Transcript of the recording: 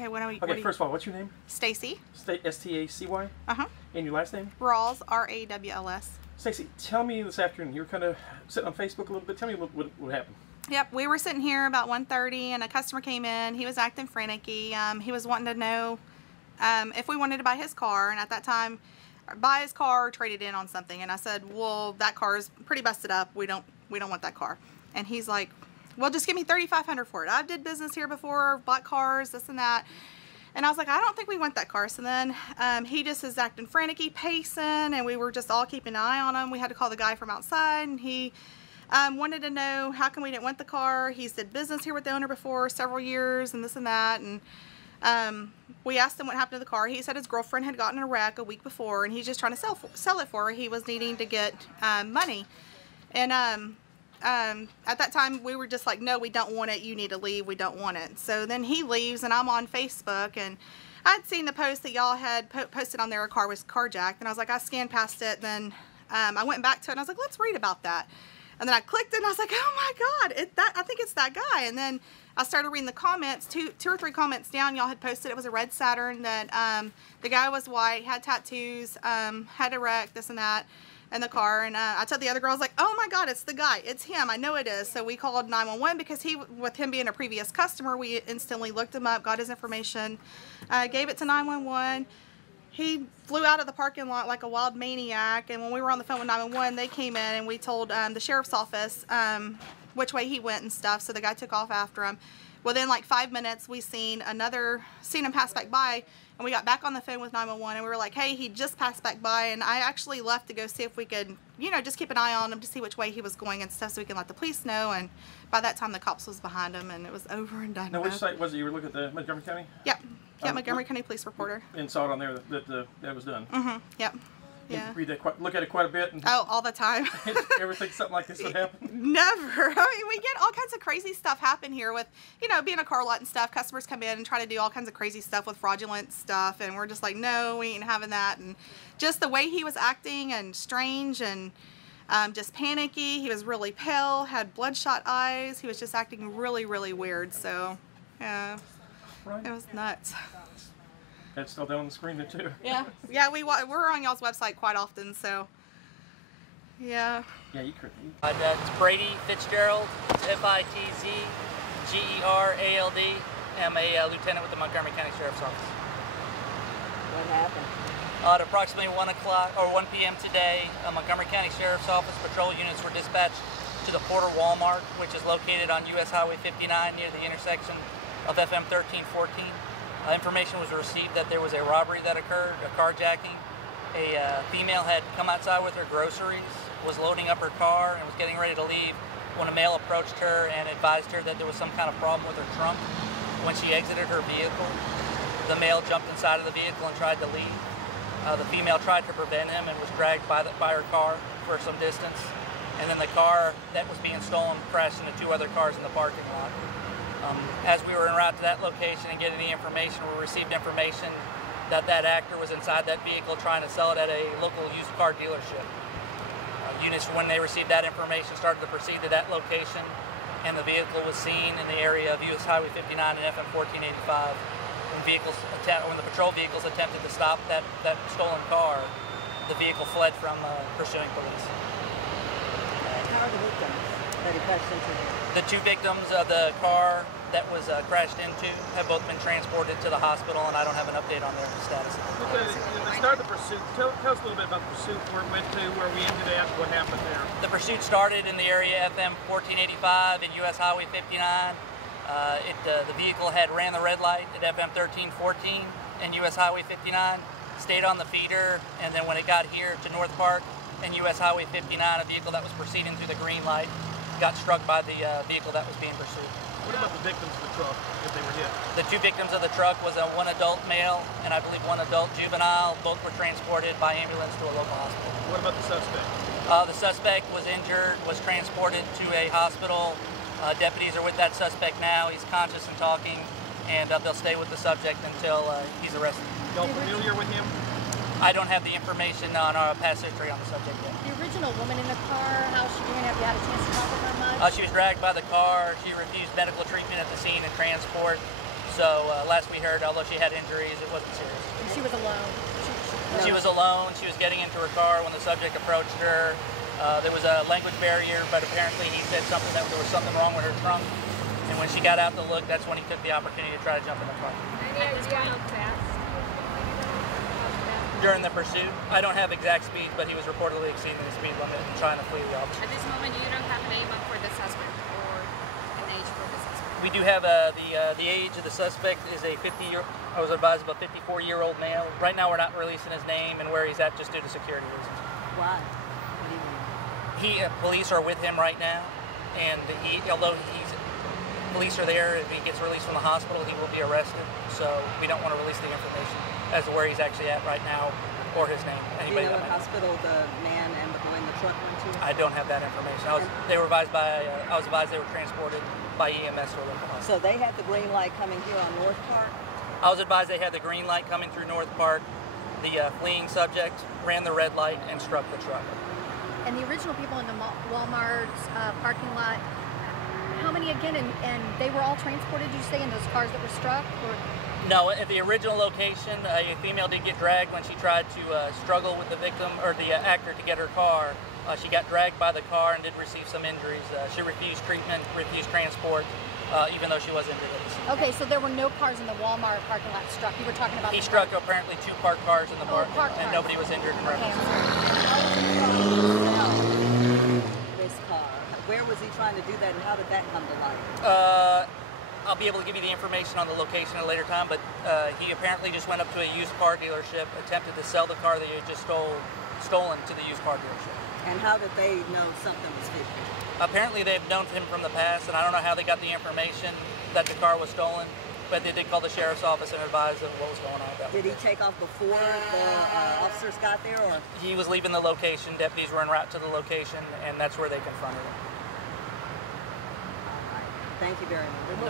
Okay, what are we? Okay, first of all, what's your name? Stacy. S-T-A-C-Y? Uh-huh. And your last name? Rawls, R-A-W-L-S. Stacy, tell me this afternoon, you were kind of sitting on Facebook a little bit. Tell me what happened. Yep, we were sitting here about 1:30 and a customer came in. He was acting frantic-y. He was wanting to know if we wanted to buy his car, and at that time, buy his car or trade it in on something. And I said, well, that car is pretty busted up. We don't want that car. And he's like, well, just give me $3,500 for it. I've did business here before, bought cars, this and that. And I was like, I don't think we want that car. So then he just is acting frantic-y, pacing, and we were just all keeping an eye on him. We had to call the guy from outside, and he wanted to know how come we didn't want the car. He's did business here with the owner before several years and this and that. And we asked him what happened to the car. He said his girlfriend had gotten in a wreck a week before, and he's just trying to sell it for her. He was needing to get money. And at that time, we were just like, no, we don't want it. You need to leave. We don't want it. So then he leaves, and I'm on Facebook, and I'd seen the post that y'all had posted on there, a car was carjacked. And I was like, I scanned past it. Then I went back to it, and I was like, let's read about that. And then I clicked it, and I was like, oh my God, I think it's that guy. And then I started reading the comments. Two or three comments down, y'all had posted it was a red Saturn, that the guy was white, had tattoos, had a wreck, this and that, in the car. And I told the other girl, I was like, oh my God, it's the guy. It's him. I know it is. So we called 911 because with him being a previous customer, we instantly looked him up, got his information, gave it to 911. He flew out of the parking lot like a wild maniac, and when we were on the phone with 911, they came in and we told the sheriff's office which way he went and stuff, so the guy took off after him. Within like 5 minutes, we seen him pass back by, and we got back on the phone with 911, and we were like, hey, he just passed back by, and I actually left to go see if we could, you know, just keep an eye on him to see which way he was going and stuff so we can let the police know. And by that time, the cops was behind him, and it was over and done. Now, which site was it? You were looking at the Montgomery County? Yep. Yeah, Montgomery County Police Reporter. And saw it on there that was done. Mm-hmm. Yep. Yeah. Read that, look at it quite a bit. And oh, all the time. Ever think something like this would happen? Never. I mean, we get all kinds of crazy stuff happen here with, you know, being a car lot and stuff. Customers come in and try to do all kinds of crazy stuff with fraudulent stuff, and we're just like, no, we ain't having that. And just the way he was acting and strange and just panicky. He was really pale, had bloodshot eyes. He was just acting really, really weird. So, yeah, right. It was nuts. That's still down on the screen there too. Yeah, yeah, we're on y'all's website quite often, so yeah. Yeah, you could. It's Brady Fitzgerald. It's F-I-T-Z-G-E-R-A-L-D. I'm a lieutenant with the Montgomery County Sheriff's Office. What happened? At approximately 1 p.m. today, Montgomery County Sheriff's Office patrol units were dispatched to the Porter Walmart, which is located on U.S. Highway 59 near the intersection of FM 1314. Information was received that there was a robbery that occurred, a carjacking. A female had come outside with her groceries, was loading up her car, and was getting ready to leave when a male approached her and advised her that there was some kind of problem with her trunk. When she exited her vehicle, the male jumped inside of the vehicle and tried to leave. The female tried to prevent him and was dragged by her car for some distance. And then the car that was being stolen crashed into 2 other cars in the parking lot. As we were en route to that location and getting the information, we received information that that actor was inside that vehicle trying to sell it at a local used car dealership. Units, when they received that information, started to proceed to that location, and the vehicle was seen in the area of U.S. Highway 59 and FM 1485. When the patrol vehicles attempted to stop that stolen car, the vehicle fled from pursuing police. How are the victims that he crashed into? The 2 victims of the car that was crashed into have both been transported to the hospital, and I don't have an update on their status. Okay, the start of the pursuit, tell us a little bit about the pursuit, where it went to, where we ended at, what happened there. The pursuit started in the area FM 1485 and U.S. Highway 59. The vehicle had ran the red light at FM 1314 and U.S. Highway 59, stayed on the feeder, and then when it got here to North Park and U.S. Highway 59, a vehicle that was proceeding through the green light got struck by the vehicle that was being pursued. What about the victims of the truck, if they were hit? The 2 victims of the truck was one adult male and I believe 1 adult juvenile. Both were transported by ambulance to a local hospital. What about the suspect? The suspect was injured, was transported to a hospital. Deputies are with that suspect now. He's conscious and talking, and they'll stay with the subject until he's arrested. Y'all familiar with him? I don't have the information on our past history on the subject yet. The original woman in the car, how's she doing? Have you had a chance to talk with her much? She was dragged by the car. She refused medical treatment at the scene and transport. So last we heard, although she had injuries, it wasn't serious. And she was alone. She was alone. She was getting into her car when the subject approached her. There was a language barrier, but apparently he said something that there was something wrong with her trunk. And when she got out to look, that's when he took the opportunity to try to jump in the car. Any idea how fast? During the pursuit, I don't have exact speed, but he was reportedly exceeding the speed limit and trying to flee the officer. At this moment, you don't have a name for the suspect or an age for the suspect. We do have the age of the suspect is a 50-year. I was advised of a 54-year-old male. Right now, we're not releasing his name and where he's at just due to security reasons. Why? What do you mean? Police are with him right now, and although police are there, if he gets released from the hospital, he will be arrested. So we don't want to release the information as to where he's actually at right now or his name. Do you know what hospital the man and the boy in the truck went to? I don't have that information. I was advised they were transported by EMS to a local hospital. So they had the green light coming here on North Park? I was advised they had the green light coming through North Park. The fleeing subject ran the red light and struck the truck. And the original people in the Walmart's parking lot, how many again? And they were all transported, you say, in those cars that were struck? Or? No, at the original location, a female did get dragged when she tried to struggle with the victim, or the actor, to get her car. She got dragged by the car and did receive some injuries. She refused treatment, refused transport, even though she was injured at the scene. Okay, so there were no cars in the Walmart parking lot struck. You were talking about He struck apparently 2 parked cars in the parking lot, and nobody was injured in reference. This car. Where was he trying to do that, and how did that come to light? I'll be able to give you the information on the location at a later time, but he apparently just went up to a used car dealership, attempted to sell the car that he had just stolen to the used car dealership. And how did they know something was fishy? Apparently they've known him from the past, and I don't know how they got the information that the car was stolen, but they did call the sheriff's office and advise them what was going on. Did he take off before the officers got there, or? He was leaving the location. Deputies were en route to the location, and that's where they confronted him. Thank you very much.